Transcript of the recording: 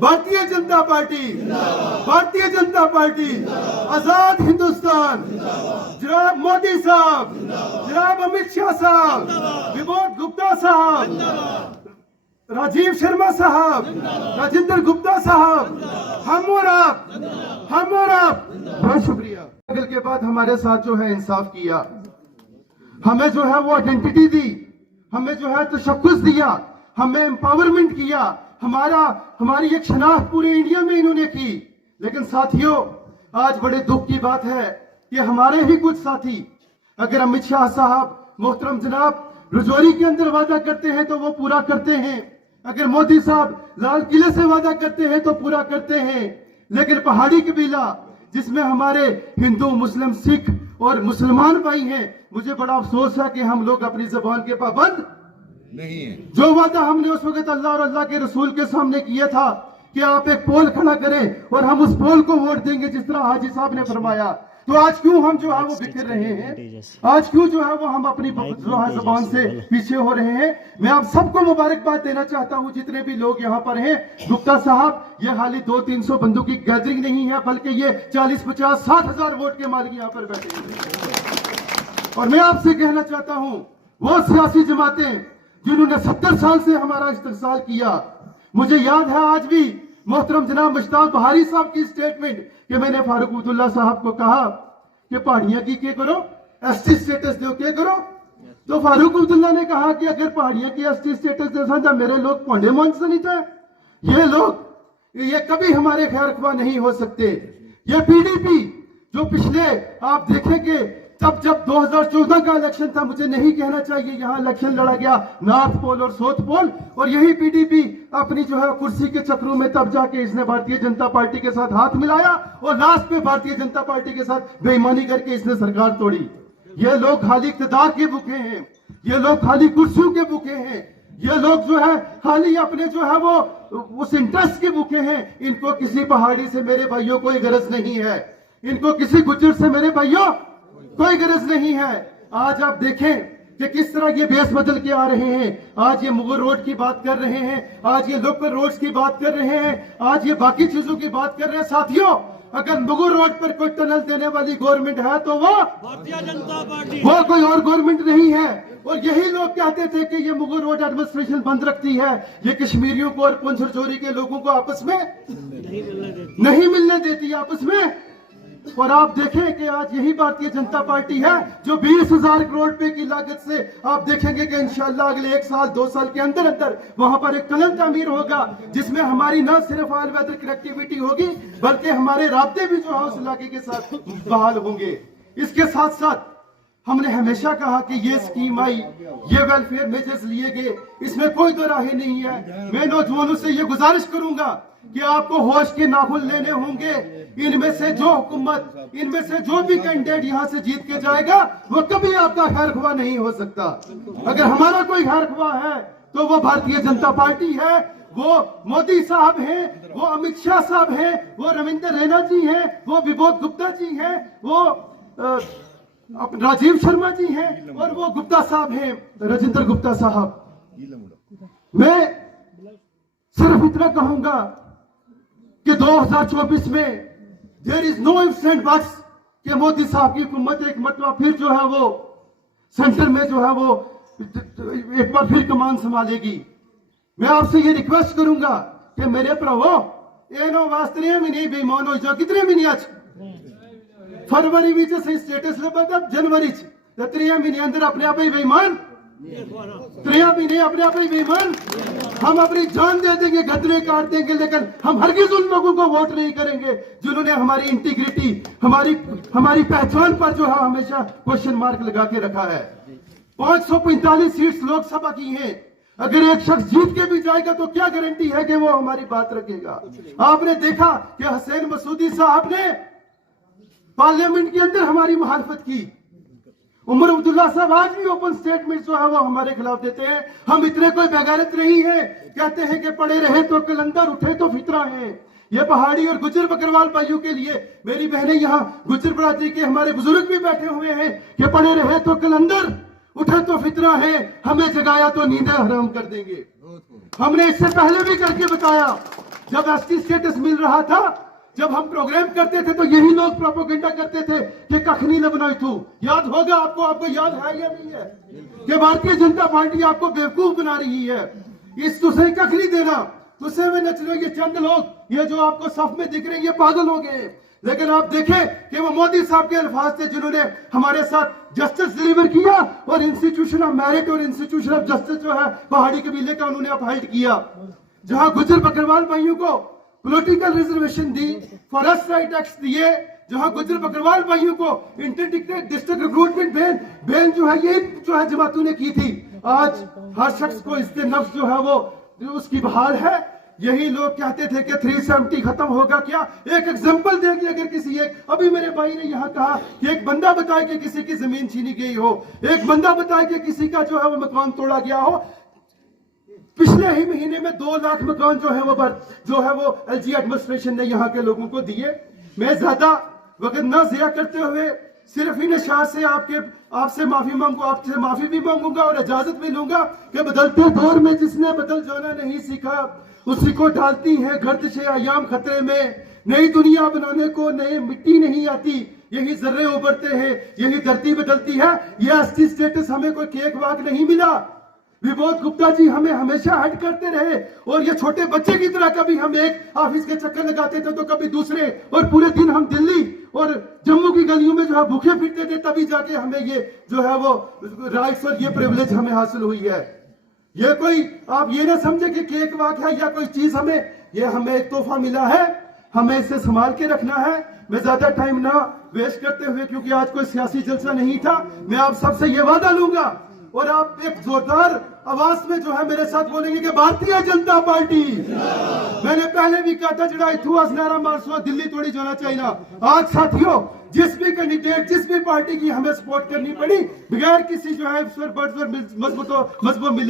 Bharatiya Janata party, Bharatiya Janata party, आजाद हिंदुस्तान, जनाब मोदी साहब, जनाब अमित शाह साहब, विबोध गुप्ता साहब, राजीव शर्मा साहब, राजेंद्र गुप्ता साहब, हम और आप, बहुत शुक्रिया। के बाद हमारे साथ जो है इंसाफ किया, हमें जो है वो आइडेंटिटी दी, हमें जो है तशक्कुस दिया, हमें एम्पावरमेंट किया, हमारी एक शनाख्त पूरे इंडिया में इन्होंने की। लेकिन साथियों, आज बड़े दुख की बात है कि हमारे ही कुछ साथी, अगर अमित शाह साहब मोहतरम जनाब रजौरी के अंदर वादा करते हैं तो वो पूरा करते हैं, अगर मोदी साहब लाल किले से वादा करते हैं तो पूरा करते हैं, लेकिन पहाड़ी कबीला जिसमें हमारे हिंदू, मुस्लिम, सिख और मुसलमान भाई हैं, मुझे बड़ा अफसोस है कि हम लोग अपनी जबान के पाबंद नहीं है। जो वादा हमने उस वक्त अल्लाह और अल्लाह के रसूल के सामने किया था कि आप एक पोल खड़ा करें और हम उस पोल को वोट देंगे जिस तरह हाजी साहब ने फरमाया, तो आज क्यों हम जो है वो बिखर रहे हैं, आज क्यों जो है वो हम अपनी जो है जबान से पीछे हो रहे हैं। मैं आप सबको मुबारकबाद देना चाहता हूं, जितने भी लोग यहाँ पर हैं। गुप्ता साहब, ये हाली 200-300 बंदों की गैदरिंग नहीं है, बल्कि ये 40-50-60 हजार वोट के मालिक यहाँ पर बैठे हैं। और मैं आपसे कहना चाहता हूं, वो सियासी जमातें जिन्होंने 70 साल से हमारा इस्तेहसाल किया, मुझे याद है आज भी मोहतरम जनाब मुश्ताक बहारी साहब की स्टेटमेंट कि मैंने फारूक अब्दुल्ला साहब को कहा कि पहाड़ियां की क्या करो, एसटी स्टेटस दो, क्या करो। तो फारूक अब्दुल्ला ने कहा कि अगर पहाड़ियां की एसटी स्टेटस दे तो मेरे लोग पौंडे मंच से नहीं थे, ये लोग ये कभी हमारे खैर ख्वाह नहीं हो सकते। ये पीडीपी जो पिछले आप देखेंगे तब जब 2014 का इलेक्शन था, मुझे नहीं कहना चाहिए, यहां इलेक्शन लड़ा गया नॉर्थ पोल और साउथ पोल, और यही पीडीपी अपनी जो है कुर्सी के चक्रों में तब जाके इसने भारतीय जनता पार्टी के साथ हाथ मिलाया और लास्ट में भारतीय जनता पार्टी के साथ बेईमानी करके इसने सरकार तोड़ी। ये लोग खाली इख्तिदार के भूखे हैं, ये लोग खाली कुर्सियों के भूखे हैं, ये लोग जो है खाली अपने जो है वो उस इंटरेस्ट के भूखे हैं। इनको किसी पहाड़ी से मेरे भाइयों कोई गरज नहीं है, इनको किसी गुज्जर से मेरे भाइयों कोई गरज नहीं है। आज आप देखें कि किस तरह ये बेस बदल के आ रहे हैं, आज ये मुगल रोड की बात कर रहे हैं, आज ये लोकल रोड्स की बात कर रहे हैं, आज ये बाकी चीजों की बात कर रहे हैं। साथियों, अगर मुगल रोड पर कोई टनल देने वाली गवर्नमेंट है तो वो भारतीय जनता पार्टी, वो कोई और गवर्नमेंट नहीं है। और यही लोग कहते थे कि ये मुगल रोड एडमिनिस्ट्रेशन बंद रखती है, ये कश्मीरियों को और पुंछ रजौरी के लोगों को आपस में नहीं मिलने देती आपस में। और आप देखें कि आज यही भारतीय जनता पार्टी है जो 20,000 करोड़ रुपए की लागत से आप देखेंगे कि इंशाल्लाह अगले 1 साल 2 साल के अंदर अंदर वहां पर एक टनल तामीर होगा, जिसमें हमारी न सिर्फ ऑल वेदर कनेक्टिविटी होगी बल्कि हमारे राब्ते भी जो है उस इलाके के साथ बहाल होंगे। इसके साथ साथ हमने हमेशा कहा कि ये स्कीम आई, ये वेलफेयर मेजर्स लिए गए, इसमें कोई दो राहें नहीं है। मैं नौजवानों से ये गुजारिश करूंगा कि आपको होश के नाखून लेने होंगे। इनमें से जो हुकूमत, इनमें से जो भी कैंडिडेट यहां से जीत के जाएगा वो कभी आपका खैर ख्वाह नहीं हो सकता। अगर हमारा कोई खैर ख्वाह है तो वो भारतीय जनता पार्टी है, वो मोदी साहब हैं, वो अमित शाह साहब हैं, वो रविंद्र रैना जी हैं, वो विबोध गुप्ता जी हैं, वो राजीव शर्मा जी हैं, और वो गुप्ता साहब हैं, राजेंद्र गुप्ता साहब। मैं सिर्फ इतना कहूंगा कि 2024 में there is no ifs and buts कि मोदी साहब की हुकूमत एक मरतबा फिर जो है वो सेंटर में जो है वो एक बार फिर कमान संभालेगी। मैं आपसे ये रिक्वेस्ट करूंगा कि मेरे प्रभु एनो वास्ते में नहीं बेईमान हो जाओ, कितने महीने आज फरवरी में से स्टेटस लगा था, जनवरी 3 महीने अंदर अपने आप ही बेईमान, 3 महीने अपने आप ही बेईमान। हम अपनी जान दे देंगे, गदरे काट देंगे, लेकिन हम हरगिज उन लोगों को वोट नहीं करेंगे जिन्होंने हमारी इंटीग्रिटी, हमारी पहचान पर जो है हमेशा क्वेश्चन मार्क लगा के रखा है। 545 सीट्स लोकसभा की हैं, अगर एक शख्स जीत के भी जाएगा तो क्या गारंटी है कि वो हमारी बात रखेगा। आपने देखा कि हुसैन मसूदी साहब ने पार्लियामेंट के अंदर हमारी मुखालफत की, उमर अब्दुल्ला साहब आज भी ओपन स्टेटमेंट जो है वो हमारे खिलाफ देते हैं। हम इतने कोई बेगैरत नहीं है, कहते हैं कि पड़े रहे तो कलंदर, उठे तो फितरा है। ये पहाड़ी और गुज्जर बकरवाल भाइयों के लिए, मेरी बहनें यहाँ गुज्जर बरादरी के हमारे बुजुर्ग भी बैठे हुए हैं कि पड़े रहे तो कलंदर, उठे तो फितरा है, हमें जगाया तो नींदें हराम कर देंगे। हमने इससे पहले भी करके बताया जब एसटी स्टेटस मिल रहा था, जब हम प्रोग्राम करते थे तो यही लोग प्रोपोगेंडा करते थे कि कखनी न बनाई तू। याद होगा आपको, आपको याद है या नहीं है कि भारतीय जनता पार्टी आपको बेवकूफ बना रही है। इस तुझे कखनी देना, तुझे में नच रहे ये चंद लोग, ये जो आपको सफ में दिख रहे हैं, ये पागल हो गए। लेकिन आप देखें कि वो मोदी साहब के अल्फाज थे जिन्होंने हमारे साथ जस्टिस डिलीवर किया, और इंस्टीट्यूशन ऑफ मेरिट और इंस्टीट्यूशन ऑफ जस्टिस जो है पहाड़ी कबीले का, उन्होंने अपहाइड किया। जहां गुज्जर बकरवाल भाइयों को पॉलिटिकल रिजर्वेशन दी, फॉरेस्ट राइट एक्ट दिए, जहां गुज्जर बकरवाल भाइयों को इंटर डिस्ट्रिक्ट रिक्रूटमेंट बैन जो है ये जो है जमातों ने की थी। आज हर शख्स को इससे नफ्स जो है वो उसकी बहाल है। यही लोग कहते थे कि 370 खत्म होगा क्या। एक एग्जांपल देंगे, अगर किसी अभी मेरे भाई ने यहाँ कहा कि एक बंदा बताए कि किसी की जमीन छीनी गई हो, एक बंदा बताए कि किसी का जो है वो मकान तोड़ा गया हो। पिछले ही महीने में 2 लाख मकान जो है वो एलजी एडमिनिस्ट्रेशन ने यहाँ के लोगों को दिए। मैं ज्यादा वक्त न ज़िया करते हुए सिर्फ इन अशार से आपसे माफी भी मांगूंगा और इजाजत भी लूंगा कि बदलते दौर में जिसने बदल जाना नहीं सीखा, उसी को डालती है गर्दिशे अयाम खतरे में। नई दुनिया बनाने को नई मिट्टी नहीं आती, यही जर्रे उभरते हैं, यही धरती बदलती है। ये एसटी स्टेटस हमें कोई केक वाक नहीं मिला। विबोध गुप्ता जी हमें हमेशा हट करते रहे, और ये छोटे बच्चे की तरह कभी हम एक ऑफिस के चक्कर लगाते थे तो कभी दूसरे, और पूरे दिन हम दिल्ली और जम्मू की गलियों में जो है भूखे फिरते थे, तभी जाके हमें ये जो है वो राइट्स और ये प्रिविलेज हमें हासिल हुई है। ये कोई आप ये ना समझे कि केक वाक है या कोई चीज हमें एक तोहफा मिला है, हमें इसे संभाल के रखना है। मैं ज्यादा टाइम ना वेस्ट करते हुए, क्योंकि आज कोई सियासी जलसा नहीं था, मैं आप सबसे ये वादा लूंगा और आप एक जोरदार आवाज में जो है मेरे साथ बोलेंगे कि भारतीय जनता पार्टी। मैंने पहले भी कहा था जड़ा इथुआस नारा मारसो दिल्ली तोड़ी जाना चाहिए। आज साथियों, जिस भी कैंडिडेट जिस भी पार्टी की हमें सपोर्ट करनी पड़ी, बगैर किसी जो है मजबूत मिले